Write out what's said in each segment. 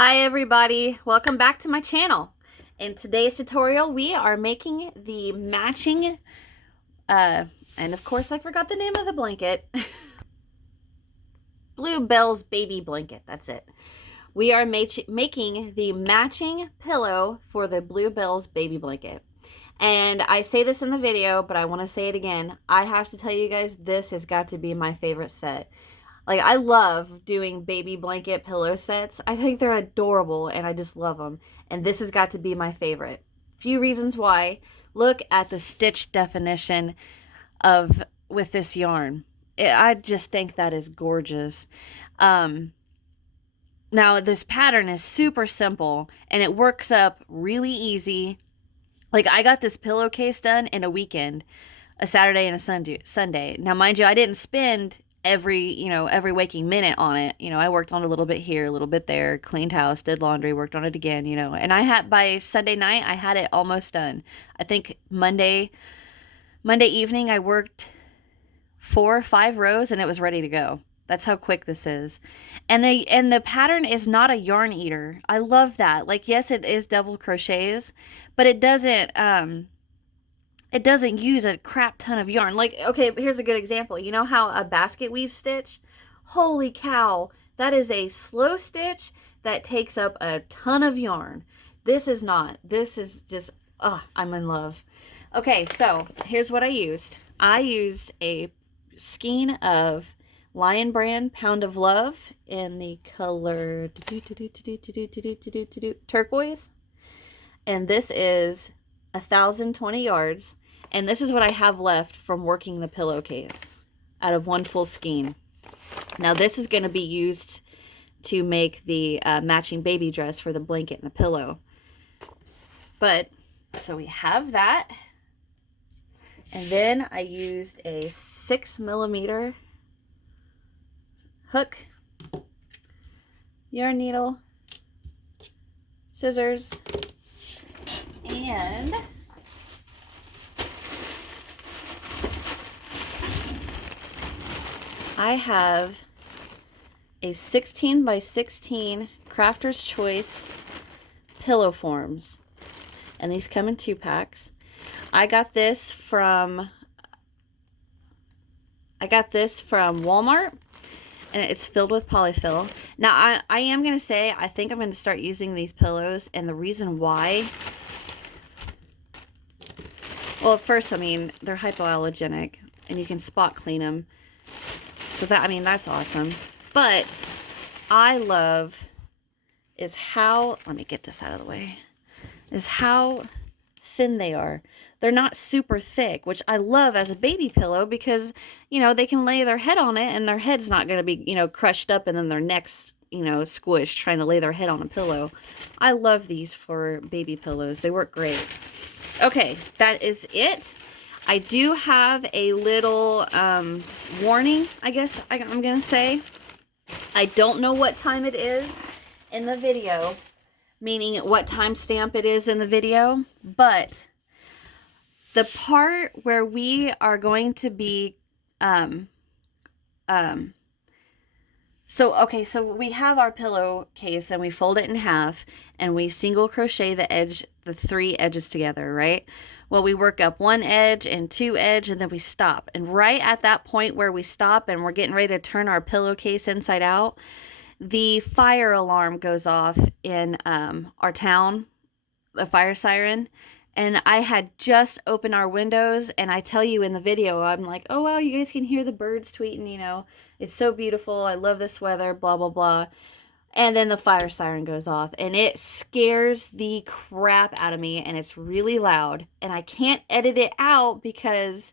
Hi everybody, welcome back to my channel. In today's tutorial we are making the matching and of course I forgot the name of the blanket. Bluebell's baby blanket, that's it. We are making the matching pillow for the Bluebell's baby blanket. And I say this in the video, but I want to say it again. I have to tell you guys, this has got to be my favorite set. Like, I love doing baby blanket pillow sets. I think they're adorable and I just love them. And this has got to be my favorite. Few reasons why. Look at the stitch definition with this yarn. I just think that is gorgeous. Now this pattern is super simple and it works up really easy. Like, I got this pillowcase done in a weekend, a Saturday and a Sunday. Now, mind you, I didn't spend every waking minute on it. I worked on a little bit here, a little bit there, cleaned house, did laundry, worked on it again, and by Sunday night, I had it almost done. I think Monday evening, I worked 4 or 5 rows and it was ready to go. That's how quick this is. And the pattern is not a yarn eater. I love that. Like, yes, it is double crochets, but it doesn't use a crap ton of yarn. Like, okay, here's a good example. You know how a basket weave stitch? Holy cow, that is a slow stitch that takes up a ton of yarn. This is not. This is just, I'm in love. Okay, so here's what I used. I used a skein of Lion Brand Pound of Love in the color turquoise. And this is 1,020 yards, and this is what I have left from working the pillowcase out of one full skein. Now this is going to be used to make the matching baby dress for the blanket and the pillow. But so we have that, and then I used a 6mm hook, yarn needle, scissors, and I have a 16 by 16 Crafter's Choice pillow forms, and these come in 2 packs. I got this from Walmart, and it's filled with polyfill. Now, I am going to say, I think I'm going to start using these pillows, and the reason why, well, at first, I mean, they're hypoallergenic, and you can spot clean them. So that's awesome. But I love is how, let me get this out of the way, is how thin they are. They're not super thick, which I love as a baby pillow because, they can lay their head on it and their head's not going to be, crushed up and then their neck's, squished trying to lay their head on a pillow. I love these for baby pillows. They work great. Okay, that is it. I do have a little warning, I guess I'm going to say. I don't know what time it is in the video, meaning what timestamp it is in the video, but the part where we are going to be, so we have our pillowcase and we fold it in half and we single crochet the 3 edges together, right? Well, we work up 1 edge and 2 edge and then we stop. And right at that point where we stop and we're getting ready to turn our pillowcase inside out, the fire alarm goes off in our town, the fire siren. And I had just opened our windows, and I tell you in the video, I'm like, oh wow, you guys can hear the birds tweeting, it's so beautiful, I love this weather, blah, blah, blah. And then the fire siren goes off, and it scares the crap out of me, and it's really loud. And I can't edit it out because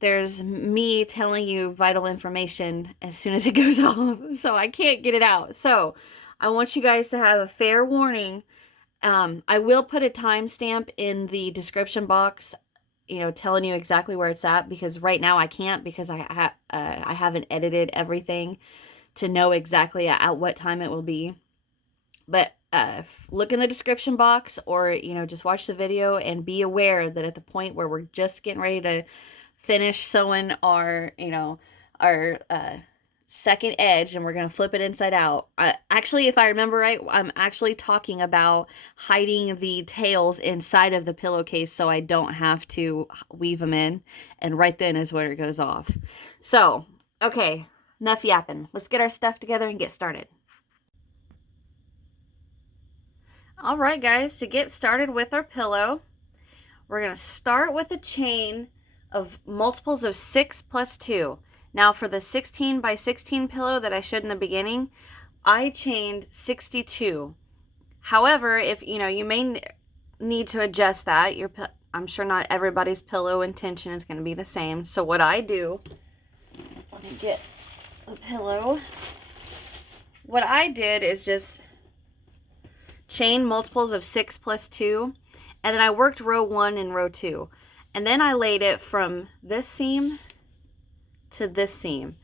there's me telling you vital information as soon as it goes off, so I can't get it out. So I want you guys to have a fair warning. I will put a timestamp in the description box, telling you exactly where it's at, because right now I can't because I haven't edited everything to know exactly at what time it will be. But look in the description box, or just watch the video and be aware that at the point where we're just getting ready to finish sewing our second edge and we're going to flip it inside out. Actually, if I remember right, I'm actually talking about hiding the tails inside of the pillowcase so I don't have to weave them in, and right then is where it goes off. So, okay, enough yapping. Let's get our stuff together and get started. All right, guys, to get started with our pillow, we're going to start with a chain of multiples of 6 plus 2. Now for the 16 by 16 pillow that I showed in the beginning, I chained 62. However, if you may need to adjust that. I'm sure not everybody's pillow intention is going to be the same. So what I do, let me get a pillow. What I did is just chain multiples of 6 plus 2, and then I worked row 1 and row 2. And then I laid it from this seam to this seam.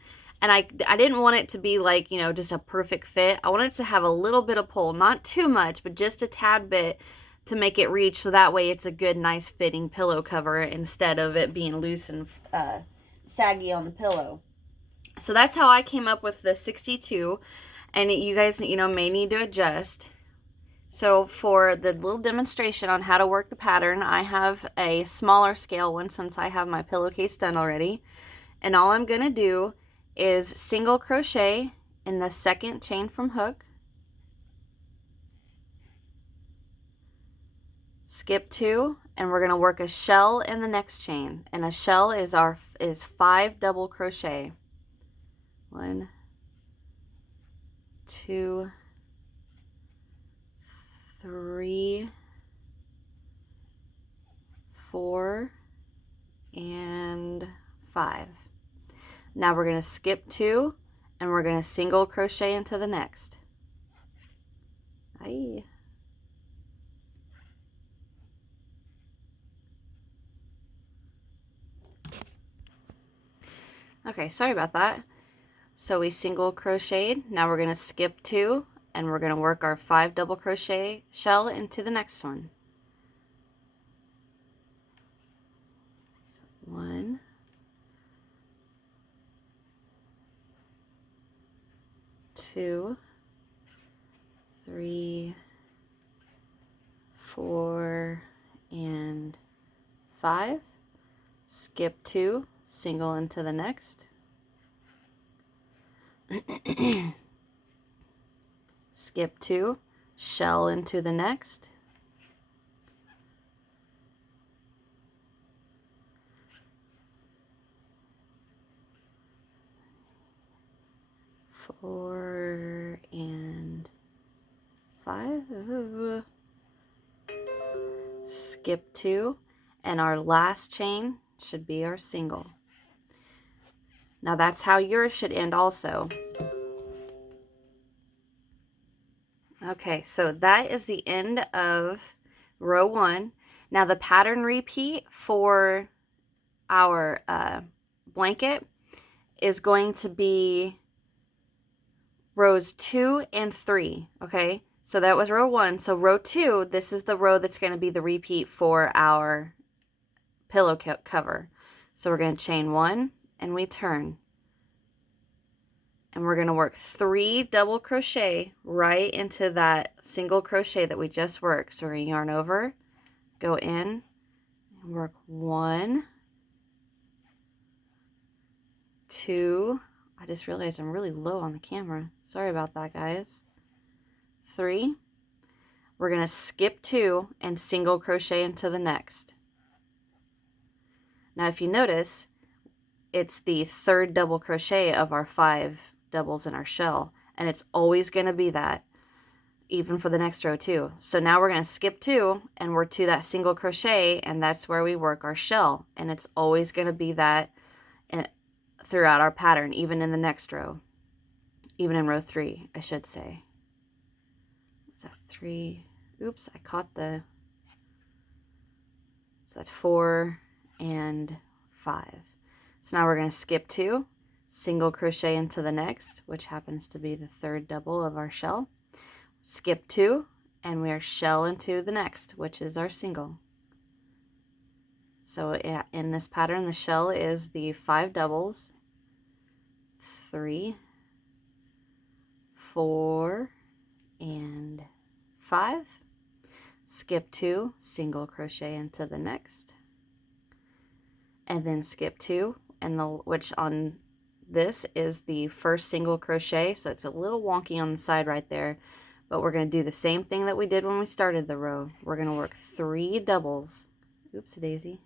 And I didn't want it to be like, just a perfect fit. I wanted it to have a little bit of pull, not too much, but just a tad bit to make it reach, so that way it's a good, nice fitting pillow cover instead of it being loose and saggy on the pillow. So that's how I came up with the 62, and you guys, may need to adjust. So for the little demonstration on how to work the pattern, I have a smaller scale one since I have my pillowcase done already. And all I'm going to do is single crochet in the second chain from hook, skip 2, and we're going to work a shell in the next chain. And a shell is 5 double crochet. 1, 2, 3, 4, and 5. Now we're going to skip 2 and we're going to single crochet into the next. Aye. Okay, sorry about that. So we single crocheted. Now we're going to skip 2 and we're going to work our 5 double crochet shell into the next one. So 1, 2, 3, 4, and 5. Skip 2, single into the next. Skip 2, shell into the next. Four and 5. Skip 2, and our last chain should be our single. Now that's how yours should end also. Okay, so that is the end of row 1. Now the pattern repeat for our blanket is going to be rows 2 and 3, okay? So that was row 1. So row 2, this is the row that's going to be the repeat for our pillow cover. So we're going to chain 1 and we turn. And we're going to work 3 double crochet right into that single crochet that we just worked. So we're going to yarn over, go in, and work 1, 2, I just realized I'm really low on the camera. Sorry about that, guys. 3. We're going to skip 2 and single crochet into the next. Now if you notice, it's the 3rd double crochet of our 5 doubles in our shell, and it's always going to be that even for the next row too. So now we're going to skip 2 and we're to that single crochet, and that's where we work our shell, and it's always going to be that throughout our pattern, even in the next row, even in row 3, I should say. Is that 3? Oops, I caught the, so that's 4 and 5. So now we're going to skip 2, single crochet into the next, which happens to be the 3rd double of our shell. Skip 2, and we are shell into the next, which is our single. So in this pattern, the shell is the 5 doubles, 3, 4 and 5, skip 2, single crochet into the next, and then skip 2, and which on this is the first single crochet, so it's a little wonky on the side right there, but we're going to do the same thing that we did when we started the row. We're going to work 3 doubles. Oops, daisy.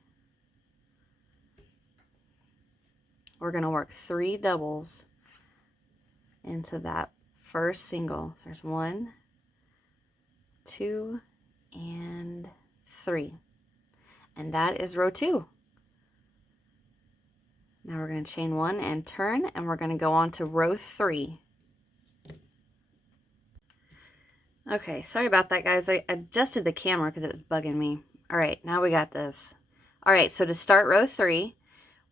We're going to work 3 doubles into that first single. So there's 1, 2, and 3. And that is row 2. Now we're going to chain 1 and turn, and we're going to go on to row 3. Okay, sorry about that, guys. I adjusted the camera because it was bugging me. All right, now we got this. All right, so to start row 3,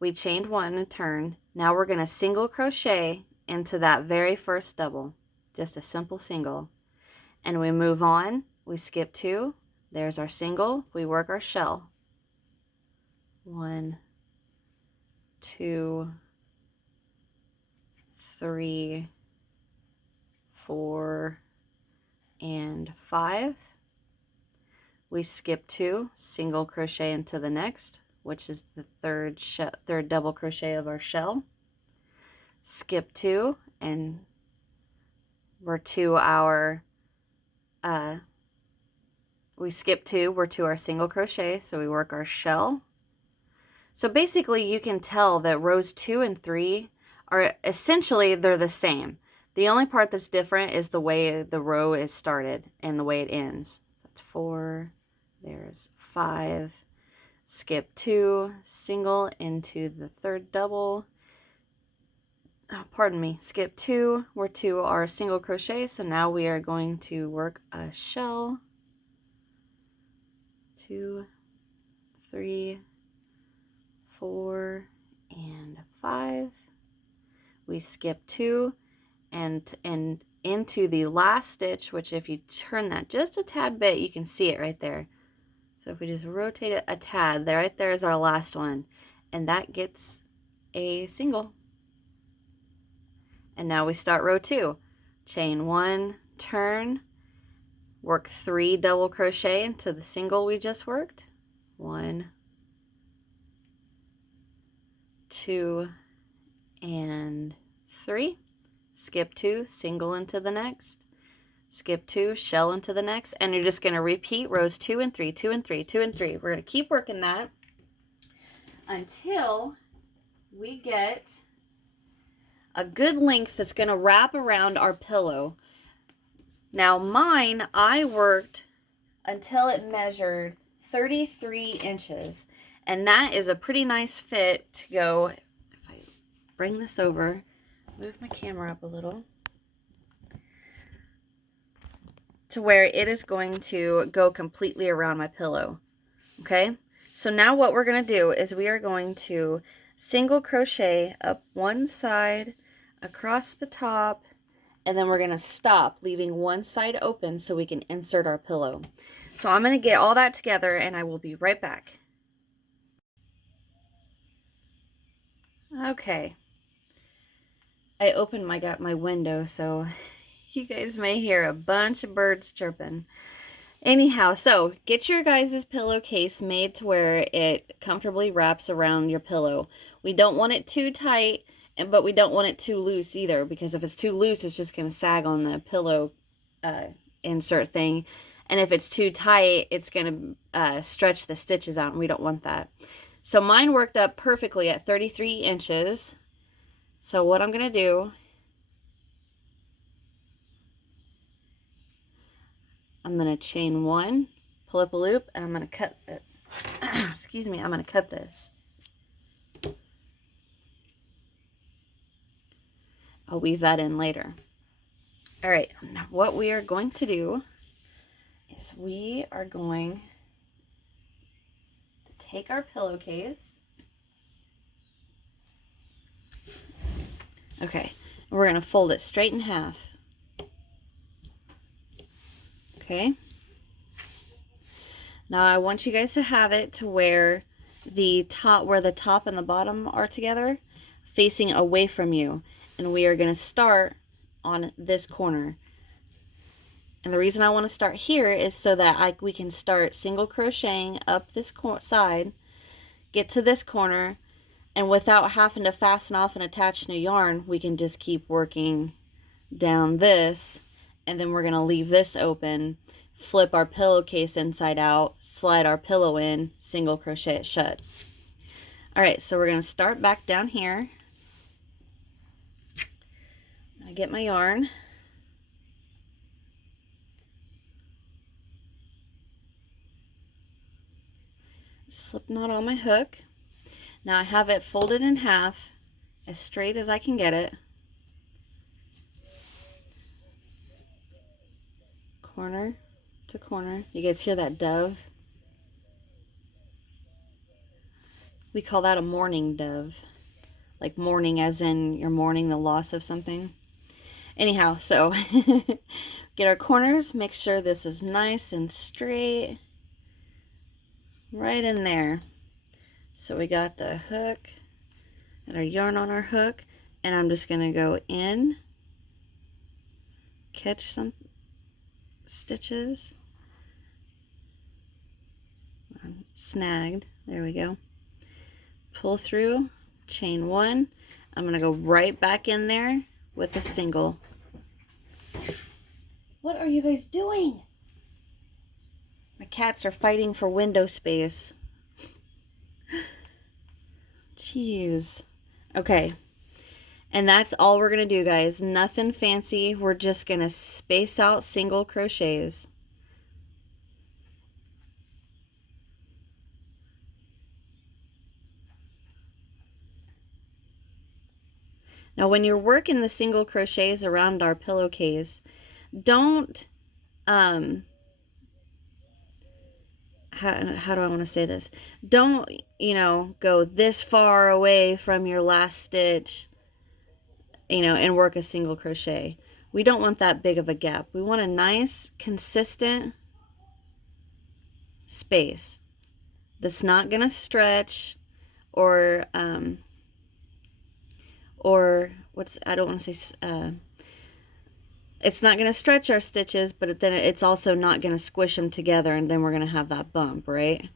we chained 1 and turned. Now we're going to single crochet into that very first double, just a simple single. And we move on, we skip 2, there's our single, we work our shell. 1, 2, 3, 4, and 5. We skip 2, single crochet into the next, which is the third double crochet of our shell. Skip 2, and we're to our we skip 2, we're to our single crochet, so we work our shell. So basically you can tell that rows 2 and 3 are essentially, they're the same. The only part that's different is the way the row is started and the way it ends. So that's 4, there's 5, skip 2, single into the third double. Oh, pardon me, skip 2, we're to our single crochet, so now we are going to work a shell. 2, 3, 4, and 5. We skip 2 and into the last stitch, which if you turn that just a tad bit, you can see it right there. So if we just rotate it a tad, there, right there is our last one, and that gets a single. And now we start row 2. Chain 1, turn, work 3 double crochet into the single we just worked. 1, 2, and 3. Skip 2, single into the next. Skip 2, shell into the next, and you're just going to repeat rows 2 and 3, 2 and 3, 2 and 3. We're going to keep working that until we get a good length that's going to wrap around our pillow. Now mine, I worked until it measured 33 inches, and that is a pretty nice fit to go. If I bring this over, move my camera up a little, to where it is going to go completely around my pillow. Okay, so now what we're going to do is we are going to single crochet up one side, across the top, and then we're going to stop, leaving one side open so we can insert our pillow. So I'm going to get all that together and I will be right back. Okay, I opened my window, so you guys may hear a bunch of birds chirping. Anyhow, so get your guys' pillowcase made to where it comfortably wraps around your pillow. We don't want it too tight, but we don't want it too loose either, because if it's too loose, it's just going to sag on the pillow insert thing. And if it's too tight, it's going to stretch the stitches out, and we don't want that. So mine worked up perfectly at 33 inches. So what I'm going to do, I'm going to chain 1, pull up a loop, and I'm going to cut this. Excuse me, I'm going to cut this. I'll weave that in later. All right, now what we are going to do is we are going to take our pillowcase. Okay, and we're going to fold it straight in half. Okay. Now I want you guys to have it to where the top and the bottom are together, facing away from you. And we are going to start on this corner. And the reason I want to start here is so that we can start single crocheting up this side, get to this corner, and without having to fasten off and attach new yarn, we can just keep working down this, and then we're going to leave this open, flip our pillowcase inside out, slide our pillow in, single crochet it shut. All right, so we're going to start back down here. I get my yarn. Slip knot on my hook. Now I have it folded in half as straight as I can get it. Corner to corner. You guys hear that dove? We call that a mourning dove. Like mourning as in you're mourning the loss of something. Anyhow, so get our corners, make sure this is nice and straight. Right in there. So we got the hook and our yarn on our hook, and I'm just going to go in, catch some stitches. I'm snagged. There we go. Pull through, chain one. I'm going to go right back in there with a single. What are you guys doing? My cats are fighting for window space. Jeez. Okay. And that's all we're going to do, guys. Nothing fancy. We're just going to space out single crochets. Now, when you're working the single crochets around our pillowcase, don't, how do I want to say this? Don't, go this far away from your last stitch, and work a single crochet. We don't want that big of a gap. We want a nice, consistent space that's not going to stretch or I don't want to say, it's not going to stretch our stitches, but then it's also not going to squish them together, and then we're going to have that bump, right?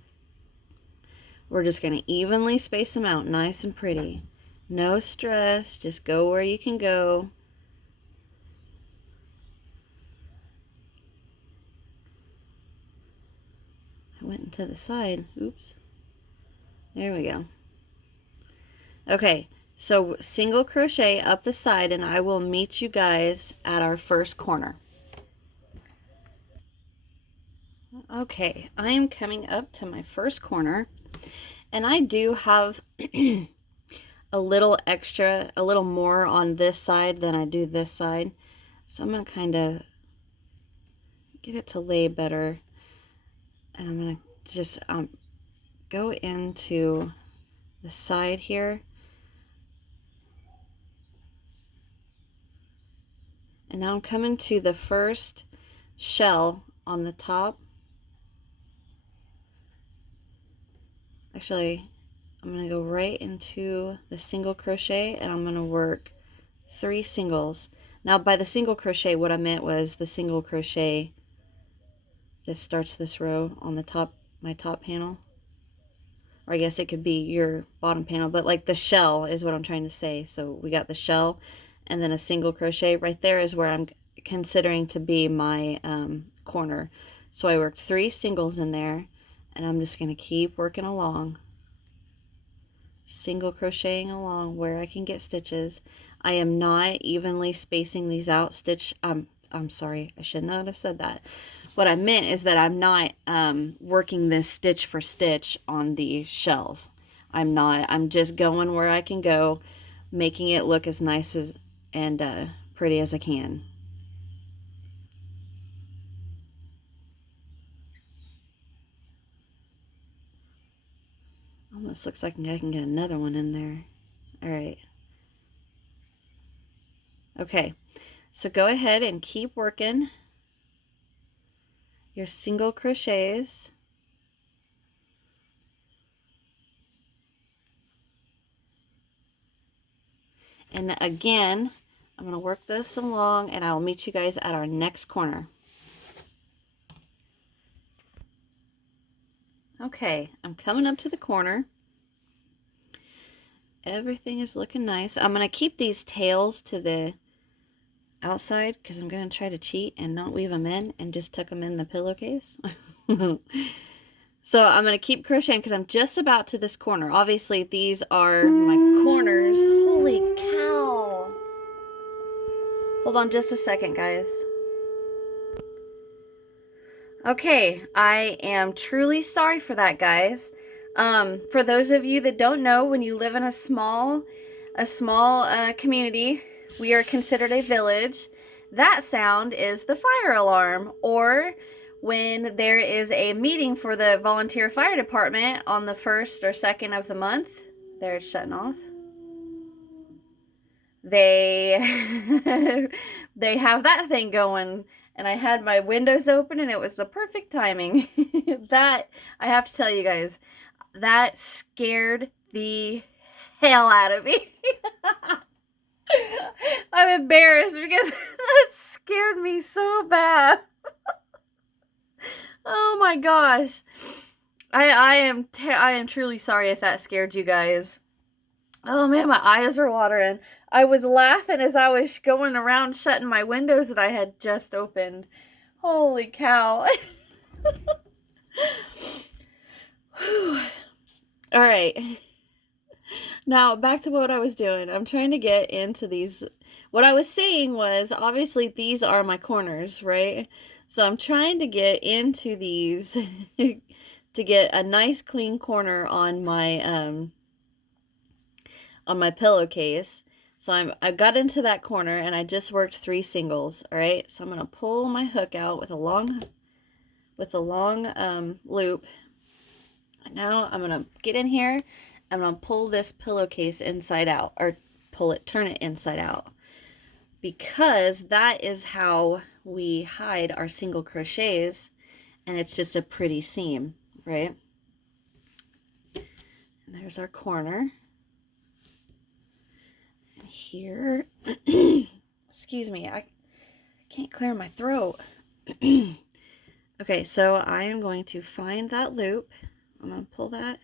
We're just going to evenly space them out, nice and pretty. No stress, just go where you can go. I went into the side, oops. There we go. Okay. So single crochet up the side, and I will meet you guys at our first corner. Okay, I am coming up to my first corner, and I do have a little extra, a little more on this side than I do this side. So I'm going to kind of get it to lay better, and I'm going to just go into the side here. And now I'm coming to the first shell on the top. Actually, I'm going to go right into the single crochet, and I'm going to work 3 singles. Now, by the single crochet, what I meant was the single crochet that starts this row on the top, my top panel. Or I guess it could be your bottom panel, but like the shell is what I'm trying to say. So we got the shell, and then a single crochet. Right there is where I'm considering to be my corner. So I worked 3 singles in there, and I'm just going to keep working along. Single crocheting along where I can get stitches. I am not evenly spacing these out. I'm sorry, I should not have said that. What I meant is that I'm not working this stitch for stitch on the shells. I'm just going where I can go, making it look as nice as and pretty as I can. Almost looks like I can get another one in there. All right. Okay, so go ahead and keep working your single crochets. And again, I'm going to work this along and I'll meet you guys at our next corner. Okay, I'm coming up to the corner. Everything is looking nice. I'm going to keep these tails to the outside because I'm going to try to cheat and not weave them in and just tuck them in the pillowcase. So I'm going to keep crocheting because I'm just about to this corner. Obviously, these are my corners. Holy cow. Hold on just a second, guys. Okay, I am truly sorry for that, guys. For those of you that don't know, when you live in a small community, we are considered a village. That sound is the fire alarm, or when there is a meeting for the volunteer fire department on the 1st or 2nd of the month. There, it's shutting off. They they have that thing going, and I had my windows open and it was the perfect timing. That, I have to tell you guys, that scared the hell out of me. I'm embarrassed because that scared me so bad. Oh my gosh. I am truly sorry if that scared you guys. Oh man, my eyes are watering. I was laughing as I was going around shutting my windows that I had just opened. Holy cow. All right. Now, back to what I was doing. I'm trying to get into these. What I was saying was, obviously, these are my corners, right? So I'm trying to get into these to get a nice clean corner on my pillowcase. So I got into that corner and I just worked 3 singles. All right. So I'm going to pull my hook out with a long loop. Now I'm going to get in here. I'm going to pull this pillowcase inside out, or turn it inside out, because that is how we hide our single crochets, and it's just a pretty seam, right? And there's our corner. And here, excuse me, I can't clear my throat. Okay, so I am going to find that loop. I'm going to pull that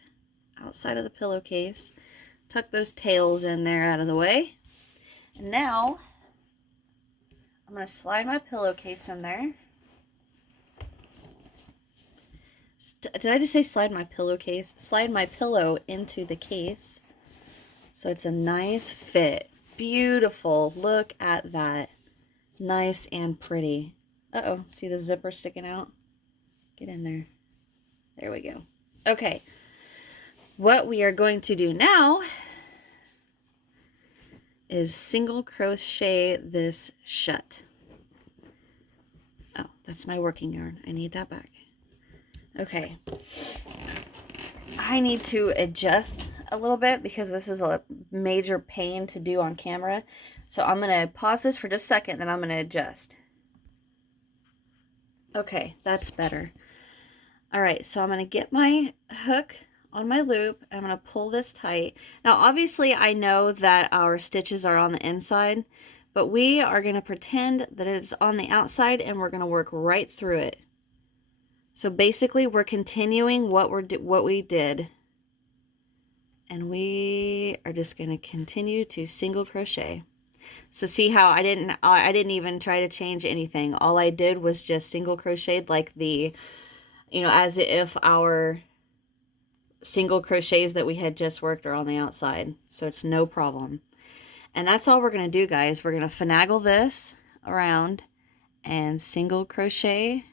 outside of the pillowcase, tuck those tails in there out of the way, and now I'm going to slide my pillowcase in there. Did I just say slide my pillowcase? Slide my pillow into the case so it's a nice fit. Beautiful. Look at that. Nice and pretty. Uh-oh, see the zipper sticking out? Get in there. There we go. Okay. What we are going to do now is single crochet this shut. Oh, that's my working yarn. I need that back. Okay. I need to adjust a little bit because this is a major pain to do on camera. So I'm going to pause this for just a second, then I'm going to adjust. Okay, that's better. All right, so I'm going to get my hook on my loop. I'm going to pull this tight. Now, obviously, I know that our stitches are on the inside, but we are going to pretend that it's on the outside, and we're going to work right through it. So basically, we're continuing what we did, and we are just going to continue to single crochet. So see how I didn't even try to change anything. All I did was just single crocheted, like the, as if our single crochets that we had just worked are on the outside. So it's no problem. And that's all we're going to do, guys. We're going to finagle this around and single crochet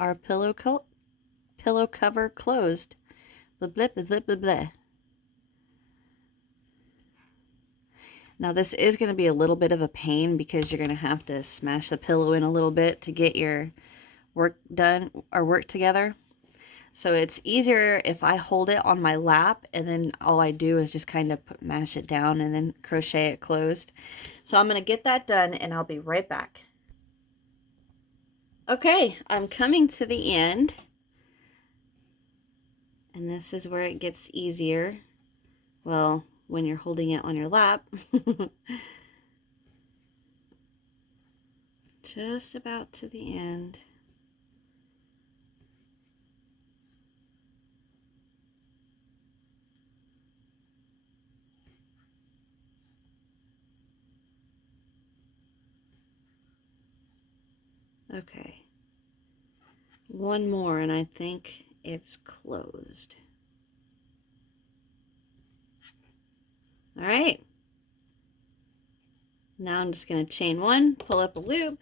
our pillow cover closed. Blah, blah, blah, blah, blah, blah. Now this is going to be a little bit of a pain because you're going to have to smash the pillow in a little bit to get your work done or work together. So it's easier if I hold it on my lap and then all I do is just kind of mash it down and then crochet it closed. So I'm going to get that done and I'll be right back. Okay, I'm coming to the end. And this is where it gets easier. Well, when you're holding it on your lap. just about to the end. Okay. One more and I think it's closed. All right. Now I'm just going to chain one, pull up a loop,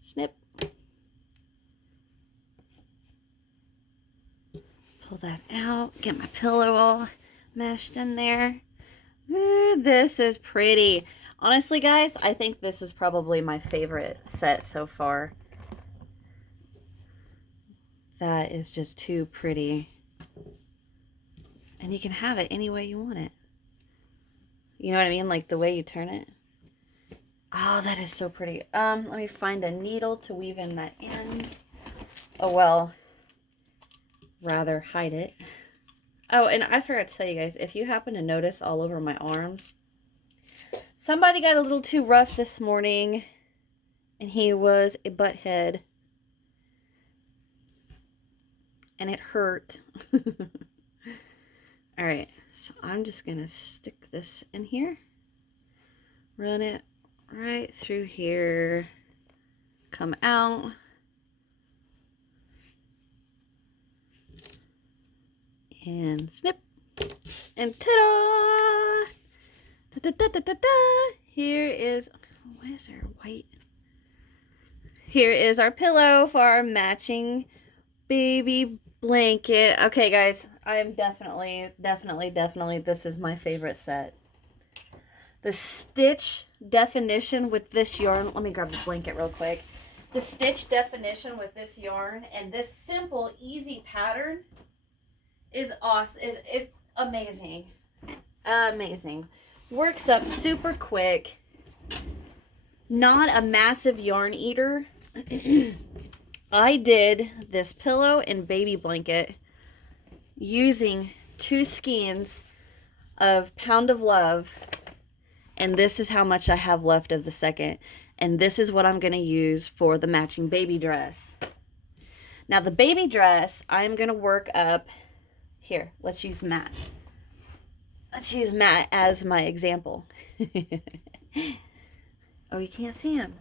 snip, pull that out, get my pillow all meshed in there. Ooh, this is pretty. Honestly, guys, I think this is probably my favorite set so far. That is just too pretty. And you can have it any way you want it. You know what I mean? Like the way you turn it. Oh, that is so pretty. Let me find a needle to weave in that end. Oh, well, rather hide it. Oh, and I forgot to tell you guys, if you happen to notice all over my arms, somebody got a little too rough this morning, and he was a butthead, and it hurt. All right, so I'm just gonna stick this in here, run it right through here, come out, and snip, and ta-da! Da-da-da-da-da-da! Here is, why is there white? Here is our pillow for our matching baby blanket. Okay, guys, I'm definitely, this is my favorite set. The stitch definition with this yarn, let me grab the blanket real quick. The stitch definition with this yarn and this simple, easy pattern is awesome. It's amazing. Amazing. Works up super quick. Not a massive yarn eater. I did this pillow and baby blanket using 2 skeins of Pound of Love, and this is how much I have left of the second, and this is what I'm going to use for the matching baby dress. Now the baby dress, I'm going to work up here. Let's use Matt. Let's use Matt as my example. Oh, you can't see him.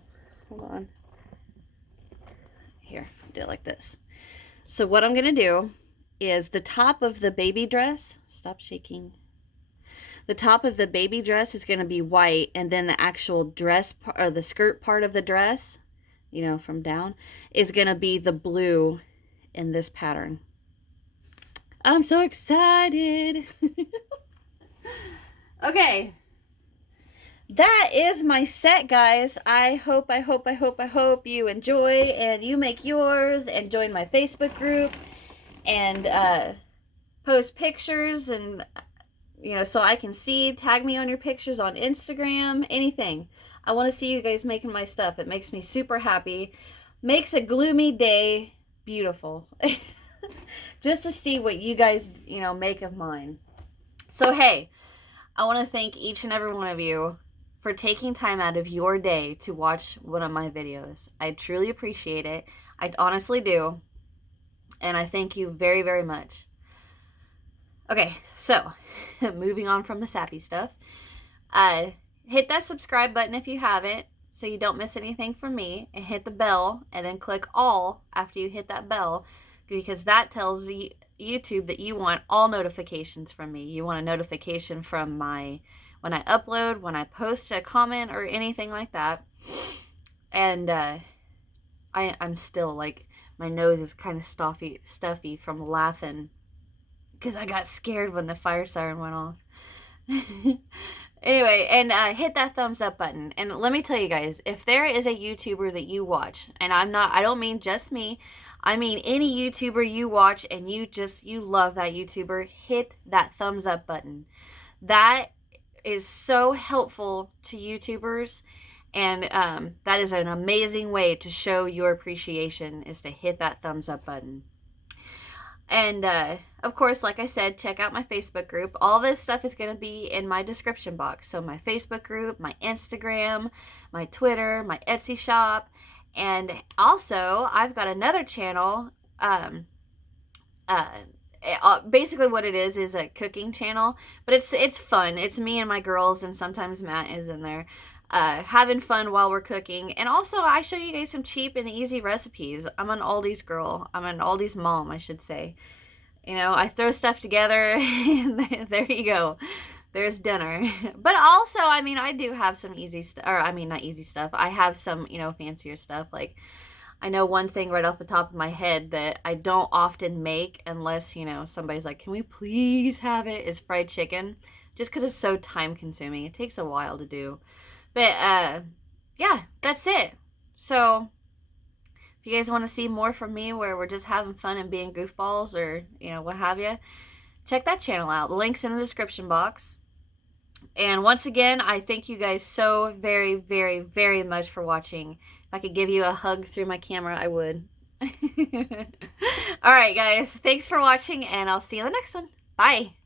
Hold on. Here, do it like this. So what I'm going to do is the top of the baby dress, stop shaking. The top of the baby dress is going to be white, and then the actual dress or the skirt part of the dress, you know, from down, is going to be the blue in this pattern. I'm so excited. Okay. That is my set, guys. I hope you enjoy and you make yours and join my Facebook group and post pictures and, you know, so I can see, tag me on your pictures on Instagram, anything. I want to see you guys making my stuff. It makes me super happy. Makes a gloomy day beautiful. Just to see what you guys, you know, make of mine. So, hey, I want to thank each and every one of you for taking time out of your day to watch one of my videos. I truly appreciate it. I honestly do. And I thank you very, very much. Okay, so moving on from the sappy stuff. Hit that subscribe button if you haven't, so you don't miss anything from me. And hit the bell, and then click all after you hit that bell, because that tells YouTube that you want all notifications from me. You want a notification from when I upload, when I post a comment or anything like that. And I'm still like, my nose is kind of stuffy from laughing because I got scared when the fire siren went off. Anyway, and hit that thumbs up button. And let me tell you guys, if there is a YouTuber that you watch, and I don't mean just me, I mean any YouTuber you watch and you love that YouTuber, hit that thumbs up button. That is so helpful to YouTubers, and that is an amazing way to show your appreciation, is to hit that thumbs up button. And of course, like I said, check out my Facebook group. All this stuff is going to be in my description box. So my Facebook group, my Instagram, my Twitter, my Etsy shop. And also, I've got another channel. Basically what it is a cooking channel, but it's fun. It's me and my girls, and sometimes Matt is in there having fun while we're cooking. And also I show you guys some cheap and easy recipes. I'm an oldies girl. I'm an oldies mom, I should say. You know, I throw stuff together and there you go. There's dinner. But also, I mean, I do have some easy stuff, or I mean, not easy stuff. I have some, you know, fancier stuff. Like, I know one thing right off the top of my head that I don't often make unless, you know, somebody's like, can we please have it, is fried chicken. Just because it's so time consuming. It takes a while to do. But, yeah, that's it. So, if you guys want to see more from me where we're just having fun and being goofballs or, you know, what have you, check that channel out. The link's in the description box. And once again, I thank you guys so very, very, very much for watching. If I could give you a hug through my camera, I would. All right, guys. Thanks for watching, and I'll see you in the next one. Bye.